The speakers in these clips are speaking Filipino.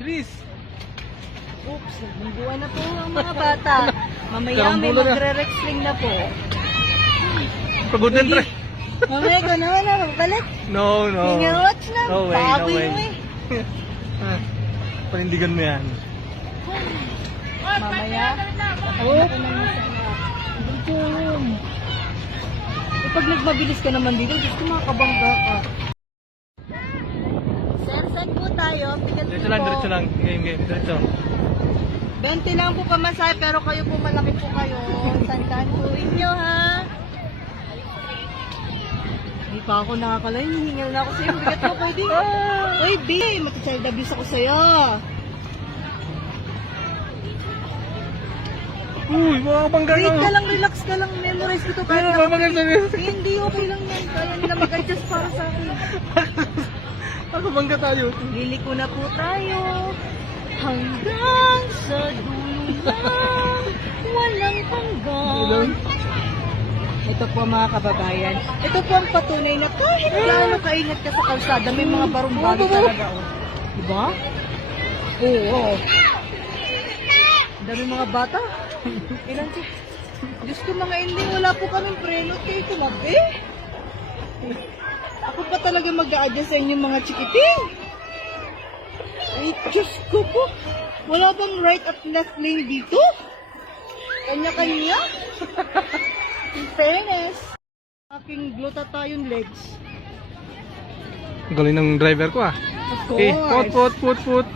Dris! Oops, nagbubuan na po ang mga bata. Mamaya may Karambulan na. magre-wrestling na po. Pagod na try. Mamaya ko naman na magbalik. No, no. Hinga-watch na. No way, no Baboy way. mo eh. Panindigan mo yan. Mamaya. Oh. Dito yun. Pag nagmabilis ka naman dito, gusto makabangga ka. Sir, saan po tayo? Pigat Diretso lang, diretso lang. Game, diretso. 20 lang po pamasahe, pero kayo po malaki po kayo. Sandaan po inyo, ha? Hindi pa ako nakakalain. Hihingal na ako sa'yo. Bigat mo, pwede. Uy, B! Mag-child abuse ako sa'yo. Uy, mga bangga Wait ka lang, relax ka lang. Memorize ko to. Pero mga Hindi, okay lang yan. Kaya nila mag-adjust para sa akin. Ako bangga tayo. Liliko na po tayo. Hanggang sa dulo lang. Walang hanggan. Ito po mga kababayan. Ito po ang patunay na kahit gaano kaingat ka sa kalsada, may mga barumbalo talaga. Oh. Diba? Oo. Ang dami mga bata. Ilan siya? Diyos ko mga ending, wala po kaming preno. Kayo tumabi. Ako pa talaga mag-a-adjust sa inyong mga chikiting. Ay, Diyos ko po. Wala bang right at left lane dito? Kanya-kanya? In fairness, aking glutathione legs. Galing ng driver ko ah. Of Okay, course. put. Put.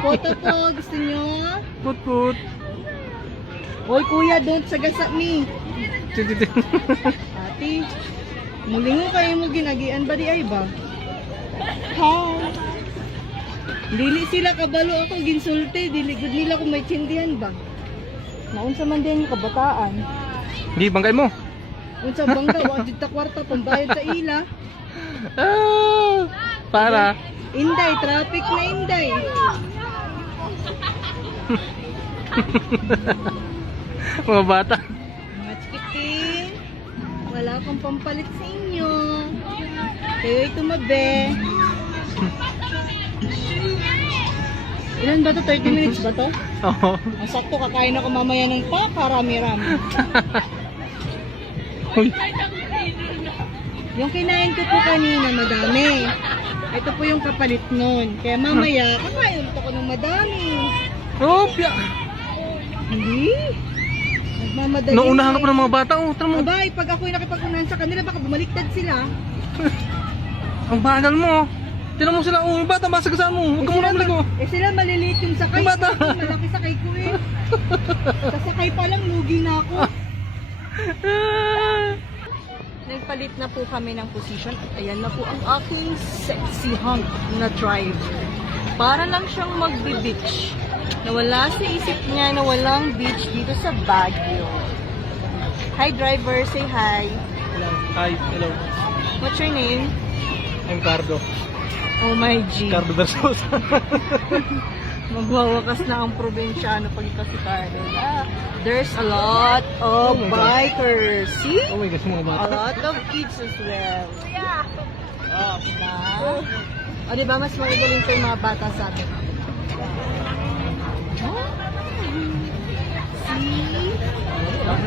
Photo po, gusto nyo? Put. Hoy kuya, don't sagasa me. Titi. Ate, mulingo kayo mo ginagian ba di ay ba? Hi. Dili sila kabalo ako ginsulti, dili gud nila kung may tsindihan ba. Naunsa man din yung kabataan. Hindi, bangkay mo. Unsa bangga, wa jud ta kwarta pambayad sa ila. Ah, para. Inday, traffic na inday. Mga bata. Mga chikiting, wala akong pampalit sa inyo. Kayo'y tumabi. Ilan ba to? 30 minutes ba to? Oo. Ang sakto, kakain ako mamaya ng pakarami-rami. Uy. Yung kinain ko po kanina, madami. Ito po yung kapalit nun. Kaya mamaya, kakain ulit ako ng madami. Oh, piya. Hindi. Nagmamadali. Naunahan ako ng mga bata. Oh, tara mo. Abay, pag ako'y nakipag-unahan sa kanila, baka bumaliktad sila. Ang bagal mo. Tinan mo sila. Oh, yung bata, masagasaan mo. Huwag ka muna maligo. Sila maliliit yung sakay. Yung bata. Ako, malaki sakay ko eh. Sa sakay pa lang, lugi na ako. Nagpalit na po kami ng position at ayan na po ang aking sexy hunk na driver. Para lang siyang magbe-beach. Nawala sa isip niya na walang beach dito sa Baguio. Hi driver, say hi. Hello. Hi, hello. What's your name? I'm Cardo. Oh my G. Cardo Versos. Magwawakas na ang probinsyano pag ito si Cardo. There's a lot of bikers. See? Oh my gosh, mga bata. A lot of kids as well. Yeah. Oh, diba? O, diba mas magagaling pa yung mga bata sa atin? Oh. See? Oh.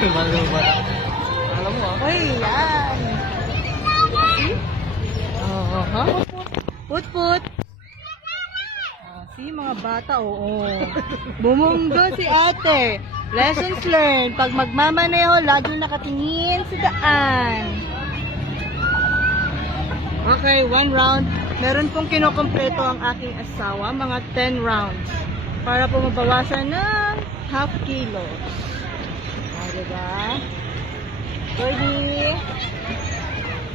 Mga bata. Alam mo ah. Uy, yan. See? Uh-huh. Put. See, mga bata, oo. Bumunggo si ate. Lessons learned. Pag magmamaneho, lagi nakatingin sa daan. Okay, 1 round. Meron pong kinokompleto ang aking asawa, mga 10 rounds. Para po mabawasan ng half kilo. Diba? Cody,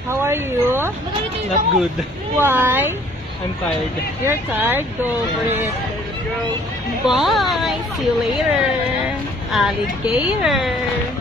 how are you? Not good. Why? I'm tired. You're tired? Go for it. Bye! See you later! Alligator!